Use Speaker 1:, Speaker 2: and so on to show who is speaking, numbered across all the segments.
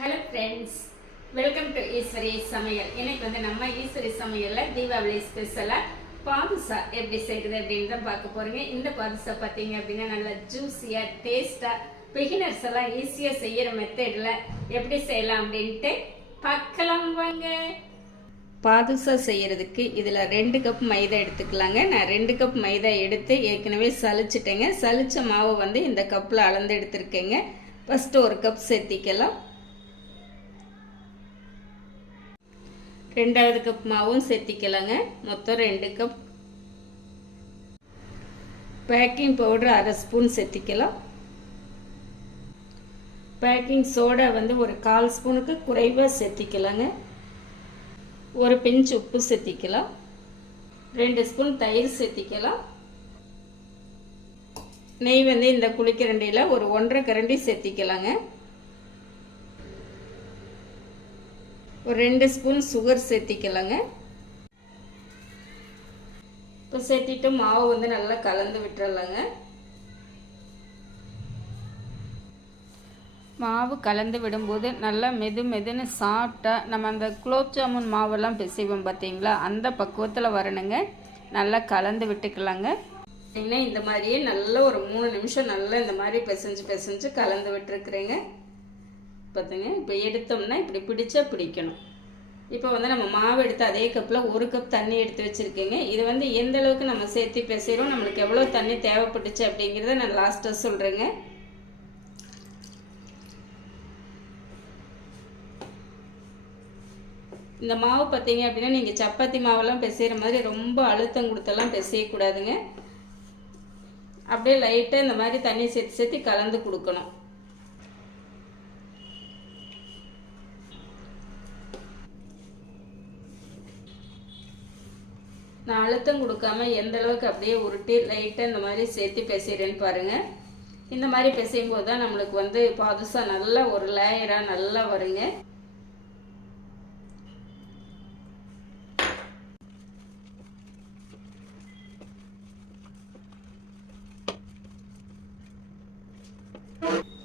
Speaker 1: Hello friends welcome to Eswari சமையல். இன்னைக்கு வந்து நம்ம ஈஸ்வரி சமையலில் தீபாவளி ஸ்பெஷலாக பாதுசா எப்படி செய்கிறது அப்படின்னு தான் பார்க்க போகிறீங்க இந்த பாதுசா பார்த்தீங்க அப்படின்னா நல்லா ஜூஸியாக டேஸ்டாக பிகினர்ஸ் எல்லாம் ஈஸியாக செய்கிற மெத்தடில் எப்படி செய்யலாம் அப்படின்ட்டு பார்க்கலாம் வாங்க. பாதுசா செய்கிறதுக்கு இதில் ரெண்டு கப் மைதா எடுத்துக்கலாங்க. நான் ரெண்டு கப் மைதா எடுத்து ஏற்கனவே சலிச்சிட்டேங்க சளிச்ச மாவை வந்து இந்த கப்பில் அளந்து எடுத்துருக்கேங்க. ஃபஸ்ட்டு ஒரு கப் சேர்த்திக்கலாம். ரெண்டாவது கப் மாவும் சேர்த்திக்கலாங்க. மொத்தம் ரெண்டு கப் பேக்கிங் பவுடர் அரை ஸ்பூன் சேர்த்திக்கலாம். பேக்கிங் சோடா வந்து ஒரு கால் ஸ்பூனுக்கு குறைவாக சேர்த்திக்கலாங்க. ஒரு பிஞ்ச் உப்பு சேர்த்திக்கலாம். ரெண்டு ஸ்பூன் தயிர் சேர்த்திக்கலாம். நெய் வந்து இந்த குளிக்கரண்டியில் ஒரு ஒன்றரை கரண்டி சேர்த்திக்கலாங்க. ஒரு ரெண்டு ஸ்பூன் சுகர் சேர்த்திக்கலாங்க. இப்போ சேர்த்திட்டு மாவு வந்து நல்லா கலந்து விட்டுறலாங்க. மாவு கலந்து விடும்போது நல்லா மெது மெதுன்னு சாப்பிட்டா நம்ம அந்த குலோப் ஜாமுன் மாவெல்லாம் பிசைவோம் பார்த்தீங்களா அந்த பக்குவத்தில் வரணுங்க. நல்லா கலந்து விட்டுக்கலாங்க. பார்த்தீங்கன்னா இந்த மாதிரியே நல்லா ஒரு மூணு நிமிஷம் நல்லா இந்த மாதிரி பிசைஞ்சு பிசைஞ்சு கலந்து விட்டுருக்குறேங்க. பார்த்துங்க இப்போ எடுத்தோம்னா இப்படி பிடிச்சா பிடிக்கணும். இப்போ வந்து நம்ம மாவு எடுத்து அதே கப்பில் ஒரு கப் தண்ணி எடுத்து வச்சுருக்கேங்க. இது வந்து எந்த அளவுக்கு நம்ம சேர்த்து பிசைகிறோம் நம்மளுக்கு எவ்வளோ தண்ணி தேவைப்பட்டுச்சு அப்படிங்கிறத நான் லாஸ்ட்டாக சொல்கிறேங்க இந்த மாவு பார்த்தீங்க அப்படின்னா நீங்கள் சப்பாத்தி மாவெல்லாம் பிசைகிற மாதிரி ரொம்ப அழுத்தம் கொடுத்தெல்லாம் பிசையக்கூடாதுங்க. அப்படியே லைட்டாக இந்த மாதிரி தண்ணி சேர்த்து சேர்த்து கலந்து கொடுக்கணும். நான் அழுத்தம் கொடுக்காம எந்த அளவுக்கு அப்படியே உருட்டி லைட்டாக இந்த மாதிரி சேர்த்து பிசைகிறேன்னு பாருங்கள் இந்த மாதிரி பிசையும் போது தான் நம்மளுக்கு வந்து பாதுசா நல்லா ஒரு லேயராக நல்லா வருங்க.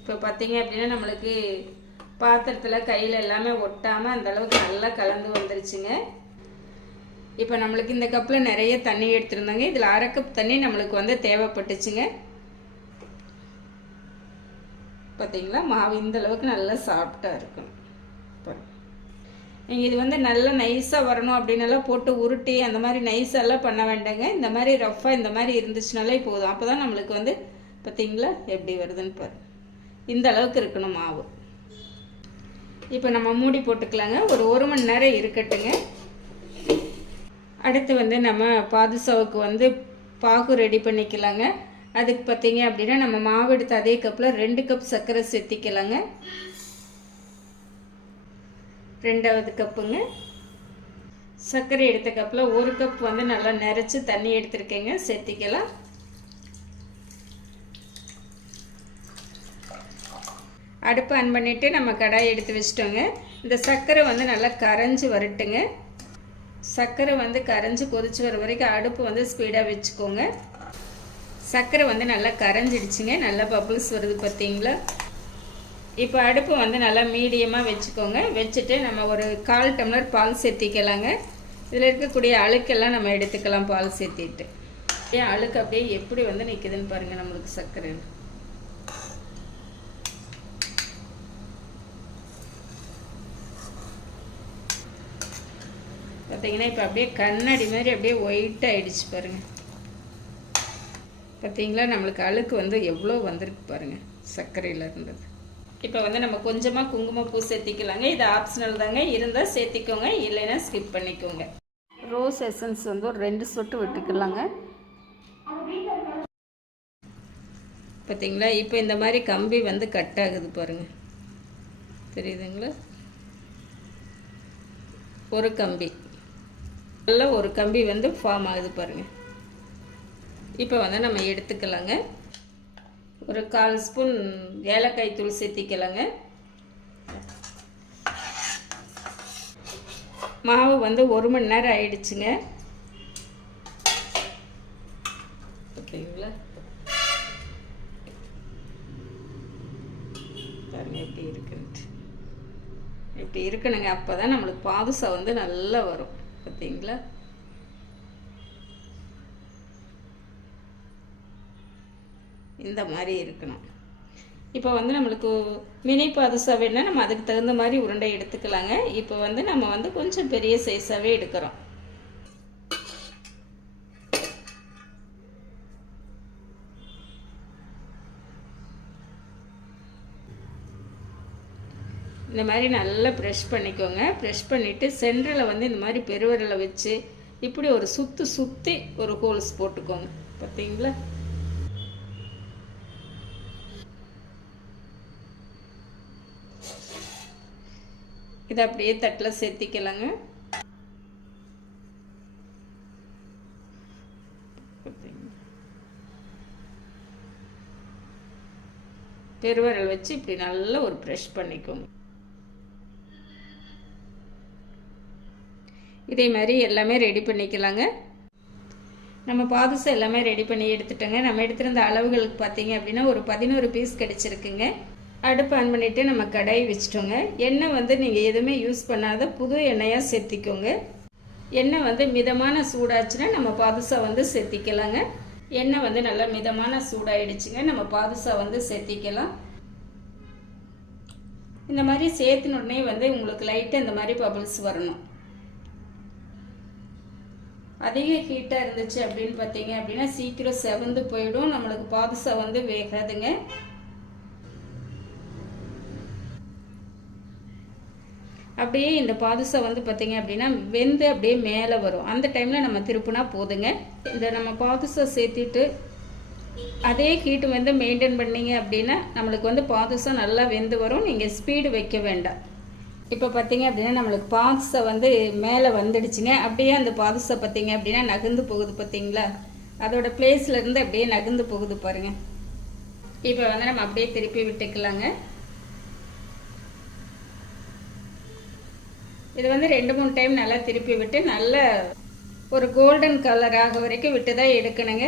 Speaker 1: இப்போ பார்த்தீங்க அப்படின்னா நம்மளுக்கு பாத்திரத்தில் கையில் எல்லாமே ஒட்டாமல் அந்த அளவுக்கு நல்லா கலந்து வந்துருச்சுங்க. இப்போ நம்மளுக்கு இந்த கப்பில் நிறைய தண்ணி எடுத்துருந்தாங்க. இதில் அரை கப் தண்ணி நம்மளுக்கு வந்து தேவைப்பட்டுச்சுங்க. பார்த்தீங்களா மாவு இந்த அளவுக்கு நல்லா சாஃப்டாக இருக்கும். நீங்கள் இது வந்து நல்லா நைஸாக வரணும் அப்படின்னலாம் போட்டு உருட்டி அந்த மாதிரி நைஸெல்லாம் பண்ண வேண்டாங்க. இந்த மாதிரி ரஃப்பாக இந்த மாதிரி இருந்துச்சுனாலே போதும். அப்போ தான் நம்மளுக்கு வந்து பார்த்தீங்களா எப்படி வருதுன்னு பாரு. இந்த அளவுக்கு இருக்கணும் மாவு. இப்போ நம்ம மூடி போட்டுக்கலாங்க. ஒரு ஒரு மணி நேரம் இருக்கட்டுங்க. அடுத்து வந்து நம்ம பாதுசாவுக்கு வந்து பாகு ரெடி பண்ணிக்கலாங்க. அதுக்கு பார்த்தீங்க அப்படின்னா நம்ம மாவு எடுத்து அதே கப்பில் ரெண்டு கப் சர்க்கரை சேர்த்திக்கலாங்க. ரெண்டாவது கப்புங்க. சர்க்கரை எடுத்த கப்பில் ஒரு கப் வந்து நல்லா நிறச்சி தண்ணி எடுத்துருக்கேங்க. சேர்த்திக்கலாம். அடுப்பு ஆன் பண்ணிவிட்டு நம்ம கடாய் எடுத்து வச்சிட்டோங்க. இந்த சர்க்கரை வந்து நல்லா கரைஞ்சி வரட்டுங்க. சர்க்கரை வந்து கரைஞ்சி கொதிச்சு வர வரைக்கும் அடுப்பு வந்து ஸ்பீடாக வச்சுக்கோங்க. சர்க்கரை வந்து நல்லா கரைஞ்சிடுச்சுங்க. நல்லா பப்புள்ஸ் வருது பார்த்தீங்களா? இப்போ அடுப்பு வந்து நல்லா மீடியமாக வச்சுக்கோங்க. வச்சுட்டு நம்ம ஒரு கால் டம்ளர் பால் சேர்த்திக்கலாங்க. இதில் இருக்கக்கூடிய அழுக்கெல்லாம் நம்ம எடுத்துக்கலாம் பால் சேர்த்திட்டு. ஏன் அழுக்கு அப்படியே எப்படி வந்து நிற்குதுன்னு பாருங்கள் நம்மளுக்கு சர்க்கரை பார்த்தீங்கன்னா இப்போ அப்படியே கண்ணாடி மாதிரி அப்படியே ஒயிட் ஆகிடுச்சு பாருங்கள் பார்த்தீங்களா? நம்மளுக்கு அழுக்கு வந்து எவ்வளோ வந்திருக்கு பாருங்கள் சர்க்கரையில் இருந்தது. இப்போ வந்து நம்ம கொஞ்சமாக குங்குமப்பூ சேர்த்திக்கலாங்க. இது ஆப்ஷனல் தாங்க. இருந்தால் சேர்த்திக்கோங்க. இல்லைன்னா ஸ்கிப் பண்ணிக்கோங்க. ரோஸ் எசன்ஸ் வந்து ஒரு ரெண்டு சொட்டு விட்டுக்கலாங்க. பார்த்தீங்களா? இப்போ இந்த மாதிரி கம்பி வந்து கட் ஆகுது பாருங்கள் தெரியுதுங்களா? ஒரு கம்பி. நல்ல ஒரு கம்பி வந்து ஃபார்ம் ஆகுது பாருங்கள் இப்போ வந்து நம்ம எடுத்துக்கலாங்க. ஒரு கால் ஸ்பூன் ஏலக்காய் தூள் சேர்த்திக்கலாங்க. மாவு வந்து ஒரு மணி நேரம் ஆயிடுச்சுங்க. ஓகேங்களா? பாருங்க எப்படி இருக்குன்ட்டு. இப்படி இருக்கணுங்க அப்போ தான் நம்மளுக்கு பாதுசா வந்து நல்லா வரும். பார்த்தீங்களா இந்த மாதிரி இருக்கணும். இப்போ வந்து நம்மளுக்கு மினி பாதுசா வேணால் நம்ம அதுக்கு தகுந்த மாதிரி உருண்டை எடுத்துக்கலாங்க. இப்போ வந்து நம்ம வந்து கொஞ்சம் பெரிய சைஸாகவே எடுக்கிறோம். இந்த மாதிரி நல்லா ப்ரெஷ் பண்ணிக்கோங்க. ப்ரெஷ் பண்ணிவிட்டு சென்டரில் வந்து இந்த மாதிரி பெருவரலை வச்சு இப்படி ஒரு சுற்று சுற்றி ஒரு ஹோல்ஸ் போட்டுக்கோங்க. பார்த்தீங்களா இதை அப்படியே தட்டில் சேர்த்திக்கலாங்க. பெருவரல் வச்சு இப்படி நல்லா ஒரு ப்ரெஷ் பண்ணிக்கோங்க. இதே மாதிரி எல்லாமே ரெடி பண்ணிக்கலாங்க. நம்ம பாதுசை எல்லாமே ரெடி பண்ணி எடுத்துட்டோங்க. நம்ம எடுத்திருந்த அளவுகளுக்கு பார்த்தீங்க அப்படின்னா ஒரு பதினோரு பீஸ் கிடச்சிருக்குங்க. அடுப்பு ஆன் பண்ணிவிட்டு நம்ம கடாயை வச்சுட்டோங்க. எண்ணெய் வந்து நீங்கள் எதுவுமே யூஸ் பண்ணாத புது எண்ணெயாக சேர்த்திக்கோங்க. எண்ணெய் வந்து மிதமான சூடாச்சுன்னா நம்ம பாதுசா வந்து சேர்த்திக்கலாங்க. எண்ணெய் வந்து நல்லா மிதமான சூடாயிடுச்சுங்க. நம்ம பாதுசா வந்து சேர்த்திக்கலாம். இந்த மாதிரி சேர்த்தின உடனே வந்து உங்களுக்கு லைட்டாக இந்த மாதிரி பபிள்ஸ் வரணும். அதிக ஹீட்டாக இருந்துச்சு அப்படின்னு பார்த்தீங்க அப்படின்னா சீக்கிரம் செவந்து போயிடும். நம்மளுக்கு பாதுசா வந்து வேகாதுங்க. அப்படியே இந்த பாதுசா வந்து பார்த்தீங்க அப்படின்னா வெந்து அப்படியே மேலே வரும். அந்த டைமில் நம்ம திருப்புனா போதுங்க. இந்த நம்ம பாதுசா சேர்த்துட்டு அதே ஹீட்டு வந்து மெயின்டைன் பண்ணீங்க அப்படின்னா நம்மளுக்கு வந்து பாதுசா நல்லா வெந்து வரும். நீங்கள் ஸ்பீடு வைக்க வேண்டாம். இப்போ பார்த்தீங்க அப்படின்னா நம்மளுக்கு பாதுசை வந்து மேலே வந்துடுச்சுங்க. அப்படியே அந்த பாதுசை பார்த்தீங்க அப்படின்னா நகர்ந்து போகுது பார்த்தீங்களா அதோட பிளேஸ்ல இருந்து அப்படியே நகர்ந்து போகுது பாருங்க. இப்போ வந்து நம்ம அப்படியே திருப்பி விட்டுக்கலாங்க. இது வந்து ரெண்டு மூணு டைம் நல்லா திருப்பி விட்டு நல்ல ஒரு கோல்டன் கலர் ஆக வரைக்கும் விட்டு தான் எடுக்கணுங்க.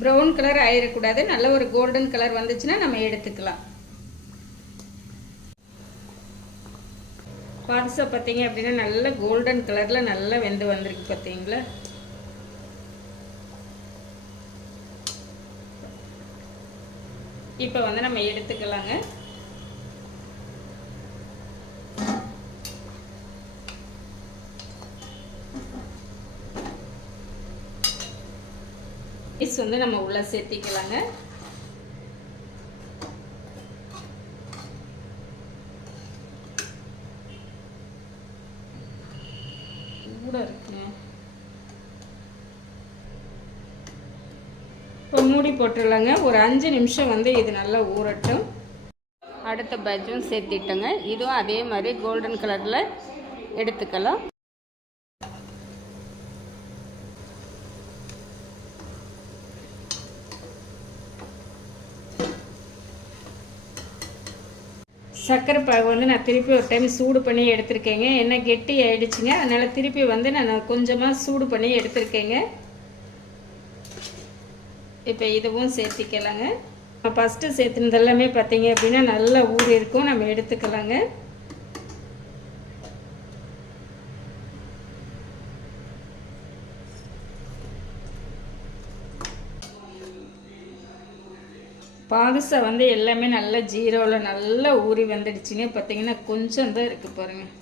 Speaker 1: ப்ரௌன் கலர் ஆயிடக்கூடாது நல்ல ஒரு கோல்டன் கலர் வந்துச்சுன்னா நம்ம எடுத்துக்கலாம். பாதுசா பார்த்தீங்க அப்படின்னா நல்ல கோல்டன் கலரில் நல்லா வெந்து வந்திருக்கு பார்த்தீங்களா? இப்போ வந்து நம்ம எடுத்துக்கலாங்க. ரைஸ் வந்து நம்ம உள்ள சேர்த்திக்கலாங்க. கூட இருக்குங்க இப்போ மூடி போட்டுடலாங்க. ஒரு அஞ்சு நிமிஷம் வந்து இது நல்லா ஊறட்டும். அடுத்த பஜ்ஜும் சேர்த்திட்டோங்க. இதுவும் அதே மாதிரி கோல்டன் கலரில் எடுத்துக்கலாம். சர்க்கரை பாகு வந்து நான் திருப்பி ஒரு டைம் சூடு பண்ணி எடுத்திருக்கேங்க. என்ன கெட்டி ஆயிடுச்சுங்க. அதனால் திருப்பி வந்து நான் கொஞ்சமாக சூடு பண்ணி எடுத்திருக்கேங்க. இப்போ இதுவும் சேர்த்திக்கலாங்க. ஃபஸ்ட்டு சேர்த்துனது எல்லாமே பார்த்தீங்க அப்படின்னா நல்லா ஊறி இருக்கும் நம்ம எடுத்துக்கலாங்க. பாதுசா வந்து எல்லாமே நல்லா ஜீரோவில் நல்லா ஊறி வந்துடுச்சுங்க பார்த்தீங்கன்னா கொஞ்சம் தான் இருக்குது பாருங்கள்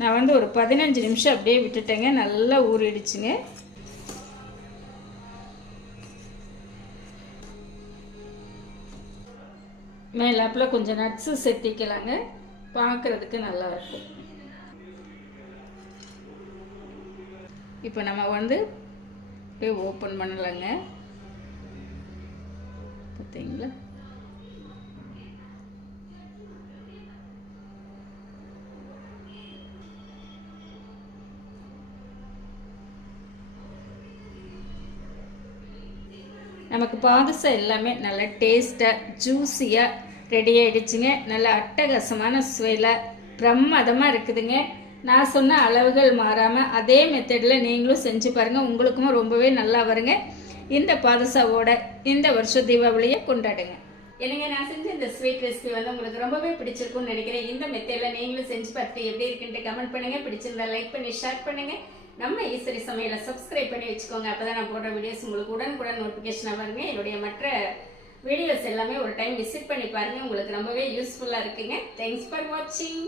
Speaker 1: நான் வந்து ஒரு பதினஞ்சு நிமிஷம் அப்படியே விட்டுட்டேங்க. நல்லா ஊறிடுச்சுங்க. மேலாப்பில் கொஞ்சம் நட்ஸு செத்திக்கலாங்க. பார்க்குறதுக்கு நல்லா இருக்கும் இப்போ நம்ம வந்து அப்படியே ஓப்பன் பண்ணலாங்க. பார்த்தீங்களா நமக்கு பாதுசா எல்லாமே நல்லா டேஸ்ட்டாக ஜூஸியாக ரெடி ஆகிடுச்சுங்க நல்ல அட்டகாசமான சுவையில் பிரமாதமாக இருக்குதுங்க. நான் சொன்ன அளவுகள் மாறாமல் அதே மெத்தடில் நீங்களும் செஞ்சு பாருங்கள் உங்களுக்கும் ரொம்பவே நல்லா வருங்க. இந்த பாதுசாவோட இந்த வருஷம் தீபாவளியை கொண்டாடுங்க. இல்லைங்க நான் செஞ்ச இந்த ஸ்வீட் ரெசிபி வந்து உங்களுக்கு ரொம்பவே பிடிச்சிருக்கும்னு நினைக்கிறேன். இந்த மெத்தேடில் நீங்களும் செஞ்சு பார்த்துட்டு எப்படி இருக்குன்ட்டு கமெண்ட் பண்ணுங்க. பிடிச்சிருந்தா லைக் பண்ணி ஷேர் பண்ணுங்க. நம்ம ஈஸ்வரி சமையலை சப்ஸ்கிரைப் பண்ணி வச்சுக்கோங்க. அப்பதான் நான் போடுற வீடியோஸ் உங்களுக்கு உடனுக்குடன் நோட்டிஃபிகேஷனாக வருங்க. என்னுடைய மற்ற வீடியோஸ் எல்லாமே ஒரு டைம் விசிட் பண்ணி பாருங்க. உங்களுக்கு ரொம்பவே யூஸ்ஃபுல்லாக இருக்குங்க. தேங்க்ஸ் ஃபார் வாட்சிங்